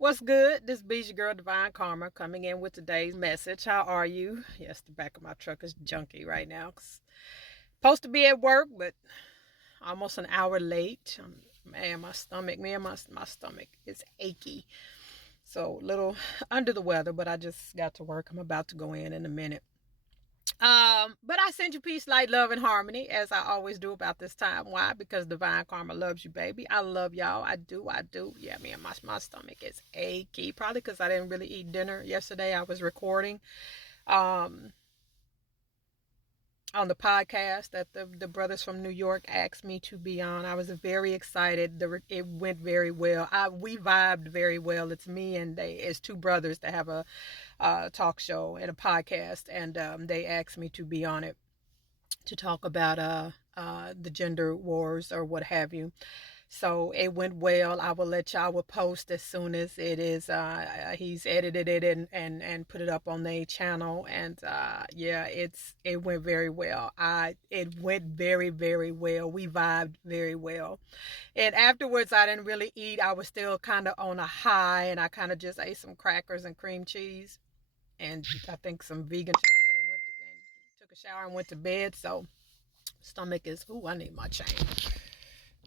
What's good? This is your girl Divine Karma coming in with today's message. How are you? Yes, the back of my truck is junky right now. Supposed to be at work, but almost an hour late. Man, my stomach, my stomach is achy. So a little under the weather, but I just got to work. I'm about to go in a minute. But I send you peace, light, love, and harmony, as I always do about this time. Why? Because Divine Karma loves you, baby. I love y'all. I do. I do. Yeah, man, my stomach is achy. Probably because I didn't really eat dinner yesterday. I was recording um on the podcast that the brothers from New York asked me to be on. I was very excited. It went very well. We vibed very well. It's me and it's two brothers that have a talk show and a podcast, and they asked me to be on it to talk about the gender wars or what have you. So it went well. I will let y'all will post as soon as it is. He's edited it and put it up on the channel. And yeah, it went very well. It went very, very well. We vibed very well. And afterwards, I didn't really eat. I was still kind of on a high, and I kind of just ate some crackers and cream cheese, and I think some vegan chocolate, and took a shower and went to bed. So stomach is. Ooh, I need my chain.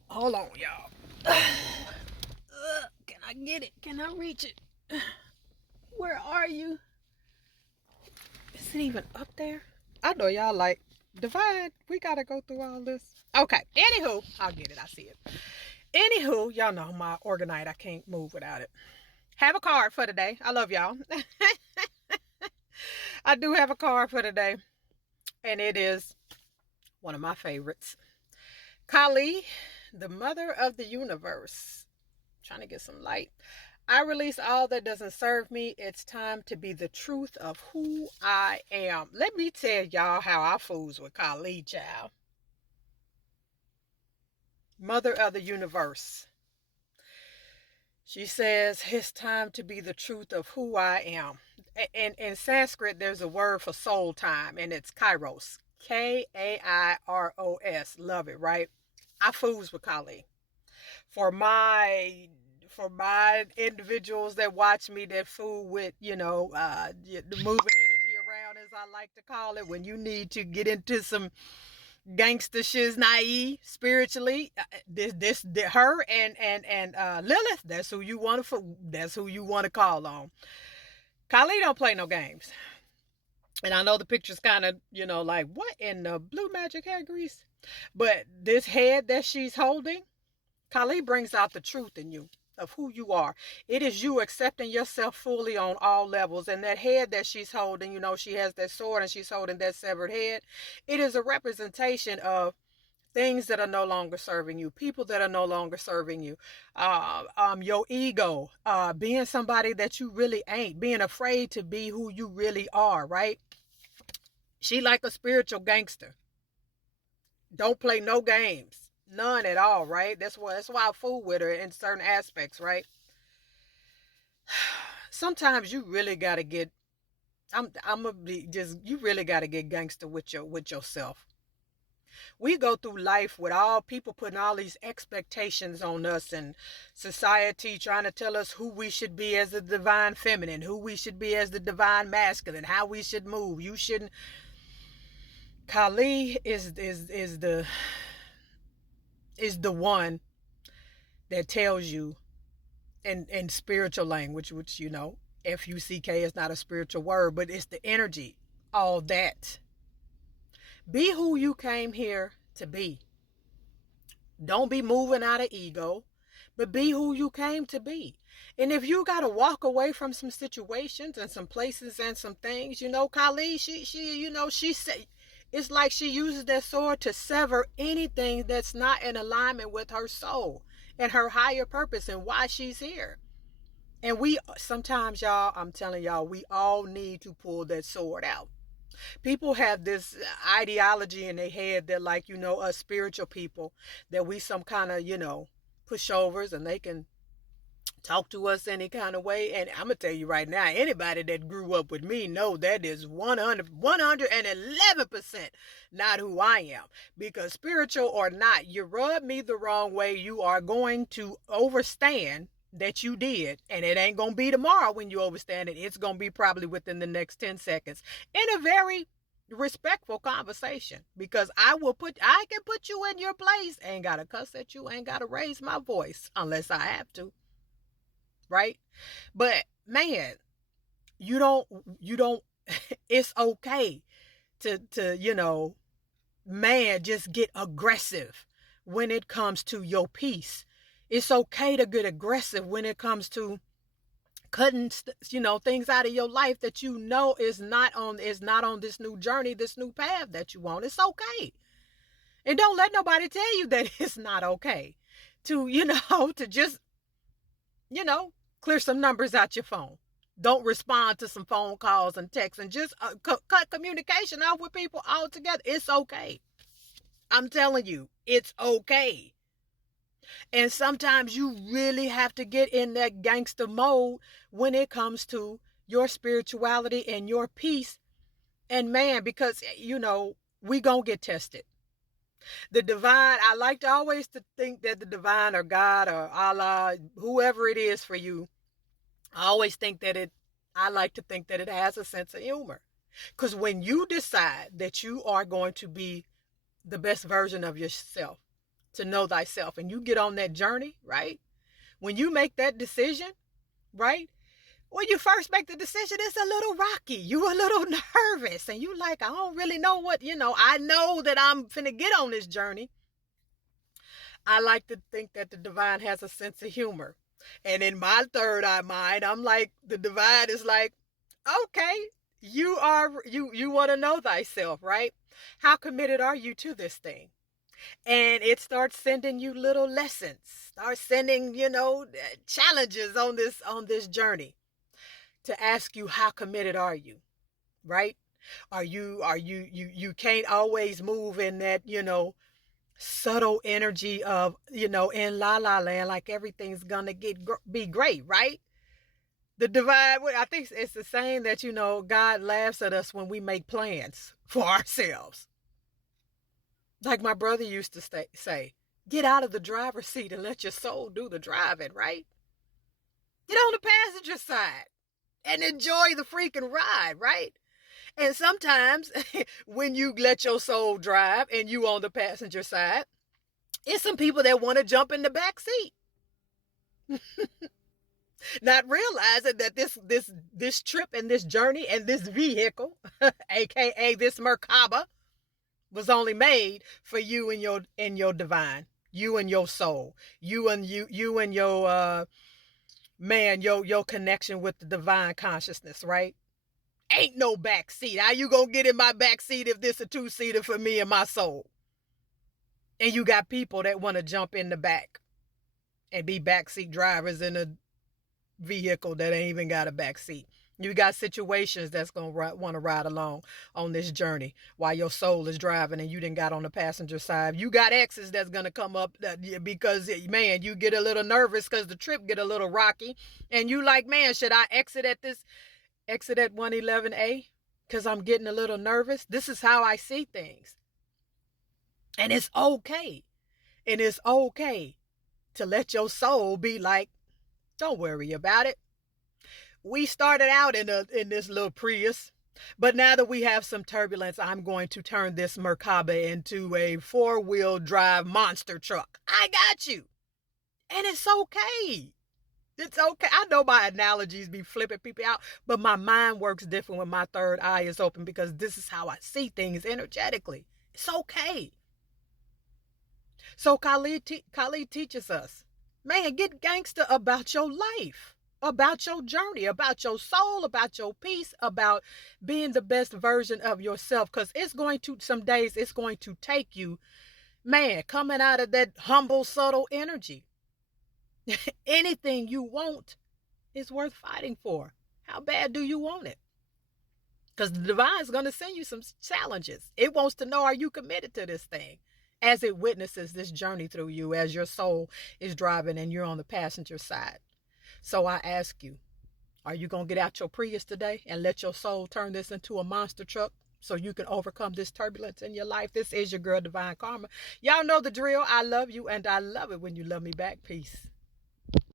Hold on, y'all. Can I get it? Can I reach it? Where are you? Is it even up there? I know y'all like, Divine, we gotta go through all this. Okay, anywho, I'll get it. I see it. Anywho, y'all know my organite. I can't move without it. Have a card for today. I love y'all. I do have a card for today, and it is one of my favorites. Kali, the mother of the universe. Trying to get some light. I release all that doesn't serve me. It's time to be the truth of who I am. Let me tell y'all how I fools with Kali, child. Mother of the universe. She says, it's time to be the truth of who I am. In Sanskrit, there's a word for soul time, and it's kairos. Kairos. Love it, right? I fools with Kali. For my individuals that watch me that fool with, the moving energy around, as I like to call it, when you need to get into some gangster shiznai spiritually, her and Lilith, that's who you want to call on. Kali don't play no games. And I know the picture's kind of, like, what in the blue magic hair grease? But this head that she's holding, Kali brings out the truth in you of who you are. It is you accepting yourself fully on all levels. And that head that she's holding, she has that sword and she's holding that severed head. It is a representation of things that are no longer serving you, people that are no longer serving you, your ego, being somebody that you really ain't, being afraid to be who you really are, right? She like a spiritual gangster. Don't play no games. None at all, right? That's why I fool with her in certain aspects, right? Sometimes you really gotta get. I'm gonna be just. You really gotta get gangster with yourself. We go through life with all people putting all these expectations on us, and society trying to tell us who we should be as the divine feminine, who we should be as the divine masculine, how we should move. You shouldn't. Kali is the one that tells you in spiritual language, which F-U-C-K is not a spiritual word, but it's the energy, all that. Be who you came here to be. Don't be moving out of ego, but be who you came to be. And if you got to walk away from some situations and some places and some things, Kali, she said, it's like she uses that sword to sever anything that's not in alignment with her soul and her higher purpose and why she's here. And sometimes, y'all, I'm telling y'all, we all need to pull that sword out. People have this ideology in their head that, like, us spiritual people, that we some kind of, pushovers, and they can talk to us any kind of way. And I'm going to tell you right now, anybody that grew up with me know that is 111% not who I am. Because spiritual or not, you rub me the wrong way, you are going to overstand that you did. And it ain't going to be tomorrow when you overstand it. It's going to be probably within the next 10 seconds in a very respectful conversation, because I can put you in your place. Ain't got to cuss at you. Ain't got to raise my voice unless I have to. Right. But man, you don't, it's okay to, man, just get aggressive when it comes to your peace. It's okay to get aggressive when it comes to cutting, things out of your life that is not on this new journey, this new path that you want. It's okay. And don't let nobody tell you that it's not okay to, to just, you know, clear some numbers out your phone. Don't respond to some phone calls and texts, and just cut communication off with people altogether. It's okay. I'm telling you, it's okay. And sometimes you really have to get in that gangster mode when it comes to your spirituality and your peace. And man, because, we gonna get tested. The divine, I like to always to think that the divine or God or Allah, whoever it is for you, I like to think that it has a sense of humor. Because when you decide that you are going to be the best version of yourself, to know thyself, and you get on that journey, right? When you make that decision, right? When you first make the decision, it's a little rocky. You a little nervous, and you like, I don't really know I know that I'm finna get on this journey. I like to think that the divine has a sense of humor. And in my third eye mind, I'm like, the divine is like, okay, you want to know thyself, right? How committed are you to this thing? And it starts sending you little lessons, starts sending, challenges on this journey to ask you, how committed are you? Right? Are you can't always move in that, subtle energy of, in la la land, like everything's gonna be great, right? The divine, I think it's the saying that, God laughs at us when we make plans for ourselves. Like my brother used to say, get out of the driver's seat and let your soul do the driving, right? Get on the passenger side and enjoy the freaking ride, right? And sometimes when you let your soul drive and you on the passenger side, it's some people that want to jump in the back seat. Not realizing that this trip and this journey and this vehicle, aka this Merkaba, was only made for you and your divine, you and your soul, you and your man, your connection with the divine consciousness, right? Ain't no back seat. How you gonna get in my back seat if this a two-seater for me and my soul? And you got people that want to jump in the back and be backseat drivers in a vehicle that ain't even got a back seat. You got situations that's going to want to ride along on this journey while your soul is driving and you didn't got on the passenger side. You got exes that's going to come up because, man, you get a little nervous because the trip get a little rocky. And you like, man, should I exit at 111A? Because I'm getting a little nervous. This is how I see things. And it's okay. And it's okay to let your soul be like, don't worry about it. We started out in this little Prius, but now that we have some turbulence, I'm going to turn this Merkaba into a 4-wheel drive monster truck. I got you. And it's okay. It's okay. I know my analogies be flipping people out, but my mind works different when my third eye is open, because this is how I see things energetically. It's okay. So Khalid teaches us, man, get gangster about your life, about your journey, about your soul, about your peace, about being the best version of yourself. Because some days it's going to take you, man, coming out of that humble, subtle energy. Anything you want is worth fighting for. How bad do you want it? Because the divine is going to send you some challenges. It wants to know, are you committed to this thing? As it witnesses this journey through you, as your soul is driving and you're on the passenger side. So I ask you, are you going to get out your Prius today and let your soul turn this into a monster truck so you can overcome this turbulence in your life? This is your girl, Divine Karma. Y'all know the drill. I love you, and I love it when you love me back. Peace.